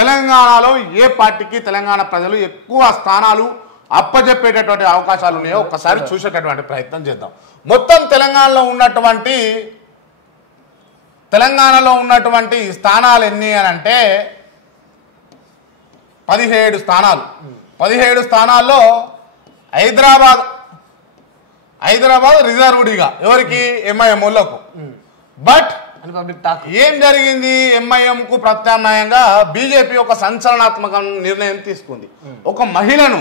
తెలంగాణలో ఏ పార్టీకి తెలంగాణ ప్రజలు ఎక్కువ స్థానాలు అప్పజెప్పేటటువంటి అవకాశాలు ఉన్నాయో ఒక్కసారి చూసేటటువంటి ప్రయత్నం చేద్దాం. మొత్తం తెలంగాణలో ఉన్నటువంటి స్థానాలు ఎన్ని అని అంటే 17 స్థానాలు. 17 స్థానాల్లో హైదరాబాద్ రిజర్వ్డ్గా ఎవరికి ఎంఐఎంలకు. బట్ ఏం జరిగింది, ఎంఐఎంకు ప్రత్యామ్నాయంగా బీజేపీ ఒక సంచలనాత్మక నిర్ణయం తీసుకుంది. ఒక మహిళను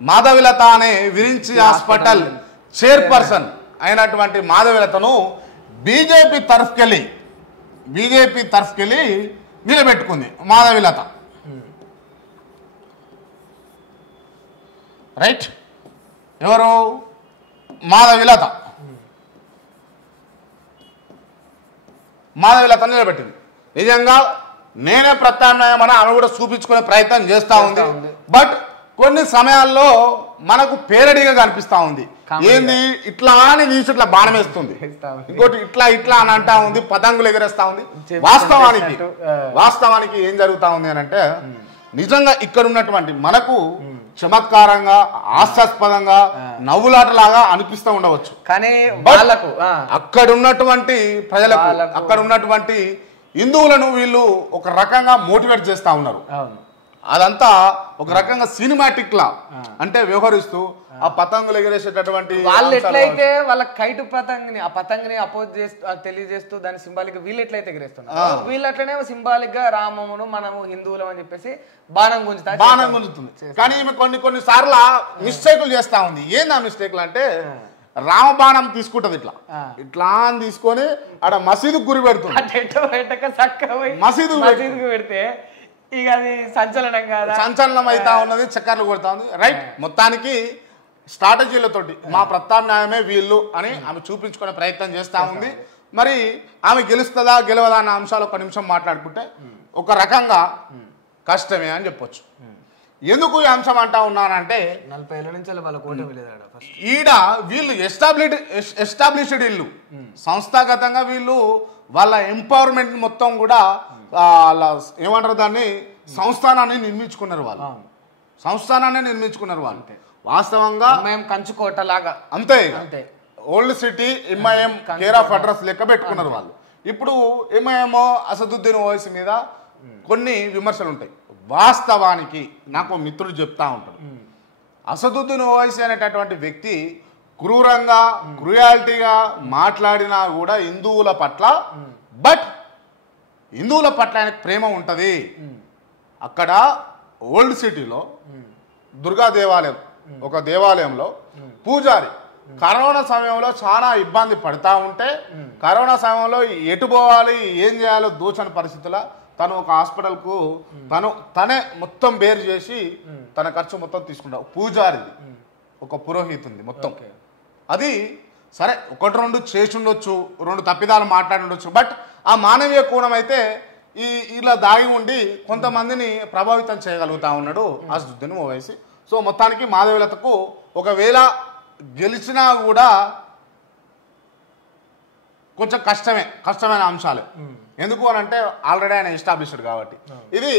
మాధవిలత అనే విరించి హాస్పిటల్ చైర్పర్సన్ అయినటువంటి మాధవిలతను బీజేపీ తరఫుకెళ్ళి నిలబెట్టుకుంది. మాధవిలత రైట్, ఎవరు మాధవిలత నిలబెట్టింది. నిజంగా నేనే ప్రత్యామ్నాయం అని ఆమె కూడా చూపించుకునే ప్రయత్నం చేస్తూ ఉంది. బట్ కొన్ని సమయాల్లో మనకు పేరడిగా కనిపిస్తూ ఉంది. ఏంది ఇట్లా అని తీసి ఇట్లా బాణం వేస్తుంది, ఇంకోటి ఇట్లా అని అంటా ఉంది, పతంగులు ఎగరేస్తా ఉంది. వాస్తవానికి ఏం జరుగుతా ఉంది అని అంటే నిజంగా ఇక్కడ ఉన్నటువంటి మనకు చమత్కారంగా హాస్యాస్పదంగా నవ్వులాటలాగా అనిపిస్తూ ఉండవచ్చు. కానీ అక్కడ ఉన్నటువంటి ప్రజలకు, అక్కడ ఉన్నటువంటి హిందువులను వీళ్ళు ఒక రకంగా మోటివేట్ చేస్తా ఉన్నారు. అదంతా ఒక రకంగా సినిమాటిక్ లా అంటే వ్యవహరిస్తూ ఆ పతంగులు ఎగిరేసేటటువంటి వాళ్ళు ఎట్లయితే వాళ్ళ కైటు ఆ పతంగిని అపోజ్ చేస్తూ తెలియజేస్తూ దాని సింబాలిక్ వీళ్ళు ఎట్లయితే ఎగిరేస్తున్నారు, వీళ్ళు అట్లనే సింబాలిక్ గా రామమును మనము హిందువులం అని చెప్పేసి బాణం గుంజుతుంది. కానీ ఈమె కొన్ని సార్లు మిస్టేకులు చేస్తా ఉంది. ఏంది ఆ మిస్టేక్లు అంటే రామబాణం తీసుకుంటది ఇట్లా అని తీసుకొని ఆడ మసీదు గురి పెడుతుంది. మసీదు పెడితే ఇక అది సంచలనం అవుతా ఉన్నది, చక్కర్లు కొడతా ఉంది. రైట్, మొత్తానికి స్ట్రాటజీలతోటి మా ప్రత్యామ్నాయమే వీళ్ళు అని ఆమె చూపించుకునే ప్రయత్నం చేస్తూ ఉంది. మరి ఆమె గెలుస్తుందా గెలవదా అన్న అంశాలు ఒక నిమిషం మాట్లాడుకుంటే ఒక రకంగా కష్టమే అని చెప్పొచ్చు. ఎందుకు ఈ అంశం అంటా ఉన్నానంటే 40 ఏళ్ళ నుంచి వాళ్ళ కూటమి ఈడ వీళ్ళు ఎస్టాబ్లిష్డ్ ఇల్లు సంస్థాగతంగా వీళ్ళు వాళ్ళ ఎంపవర్మెంట్ మొత్తం కూడా ఏమంటారు దాన్ని సంస్థానాన్ని నిర్మించుకున్నారు వాళ్ళు. వాస్తవంగా కంచుకోట లాగా అంతే old city MIM care of address లెక్క పెట్టుకున్నారు వాళ్ళు. ఇప్పుడు ఎంఐఎం అసదుద్దీన్ ఓవైసీ మీద కొన్ని విమర్శలు ఉంటాయి. వాస్తవానికి నాకు మిత్రుడు చెప్తా ఉంటాడు, అసదుద్దీన్ ఓవైసీ అనేటటువంటి వ్యక్తి క్రూరంగా క్రూయాలిటీగా మాట్లాడినా కూడా హిందువుల పట్ల ఆయనకు ప్రేమ ఉంటుంది. అక్కడ ఓల్డ్ సిటీలో దుర్గా దేవాలయం, ఒక దేవాలయంలో పూజారి కరోనా సమయంలో చాలా ఇబ్బంది పడతా ఉంటే కరోనా సమయంలో ఎటు పోవాలి ఏం చేయాలో దోచని పరిస్థితుల్లో తను ఒక హాస్పిటల్కు తనే మొత్తం బేర్ చేసి తన ఖర్చు మొత్తం తీసుకుంటావు. పూజారిది ఒక పురోహితుంది మొత్తం. అది సరే 1-2 చేసి ఉండొచ్చు, 2 తప్పిదాలు మాట్లాడి ఉండొచ్చు. బట్ ఆ మానవీయ కోణం అయితే ఇలా దాగి ఉండి కొంతమందిని ప్రభావితం చేయగలుగుతా ఉన్నాడు అసదుద్దీన్ ఓవైసీ. సో మొత్తానికి మాధవిలతకు ఒకవేళ గెలిచినా కూడా కొంచెం కష్టమైన అంశాలే. ఎందుకు అని అంటే ఆల్రెడీ ఆయన ఎస్టాబ్లిష్డ్ కాబట్టి. ఇది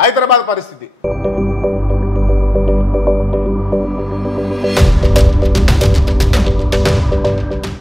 హైదరాబాద్ పరిస్థితి.